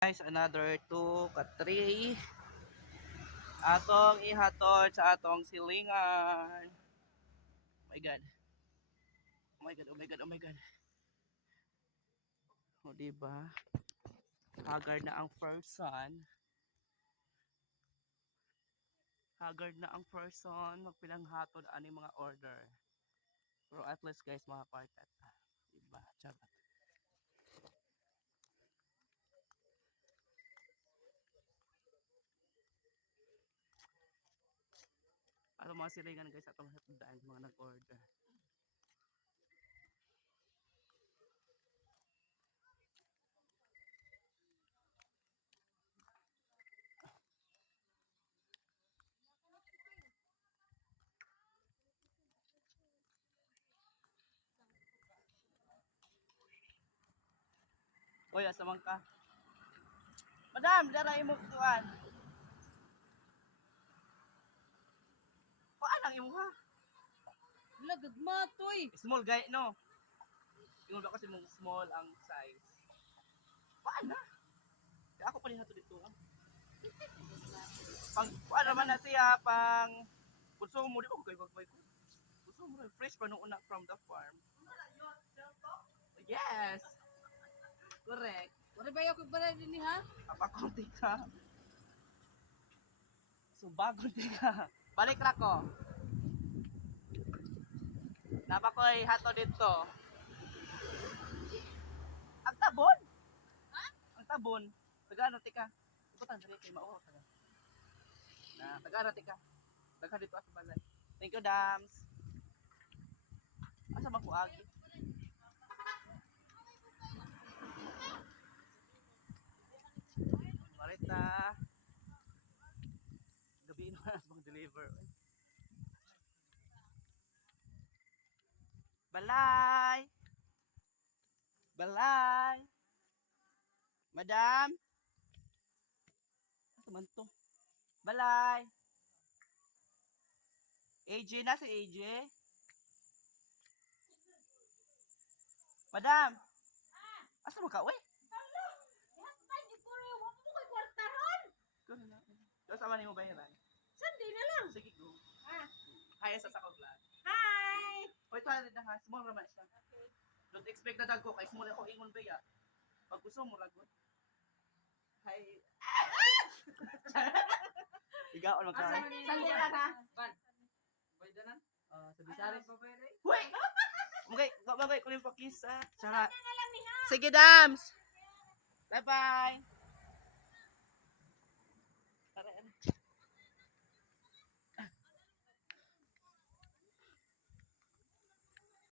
Guys, another 2 ka 3 atong ihatod sa atong silingan. Oh my god. Oh my god, oh my god, oh my god. O diba? Haggard na ang person. Haggard na ang person. Magpilang hatod ani mga order. Pero at least guys, mga kartat. Diba? Charot. Ano mga silingan guys atong hatodaan mga nag-order. Oy, asamang ka. Madam, dara imo kuan. Paano imo ha? Lagad matoy. Small guy, no? Yung ba kasi mong small ang size. Paano? Kaya ako pa rin nato dito. Pang, paano naman na siya, pang, consumo, di ba ko kayo magbay ko? Consumo, fresh pa nung una from the farm. Yes! Correct. Wala ba yung bara din ha? Kapakunti ka. So, bago din ka. Balik na ko. Napa ko'y hato dito. Ang tabon! Ha? Ang tabon. Taga-ano, tika. Ibutan, dali kayo mauha ka na. Taga-ano, tika. Taga dito sa balay. Thank you, Dams. Asa man ko agi? Marita. Gabi na bang deliver. Balay. Balay. Madam. Ano man to? Balay. AJ na si AJ. Madam. Asa mo ka, uy? Tapos aman mo bayaran? Sunday na lang. Sige, go. Hi, sa sakog lang. Hi. Oy, tala na ha. Small naman siya. Don't expect na dagko kay small ako ingon ba ya. Pag gusto mo ragot. Hi. Igaon lang ka. Sunday lang ha. Pwede na? Sa Bisaris. Hoy! Okay, babay ko yung pakisa. Tsaka. Sige, Dams. Bye-bye.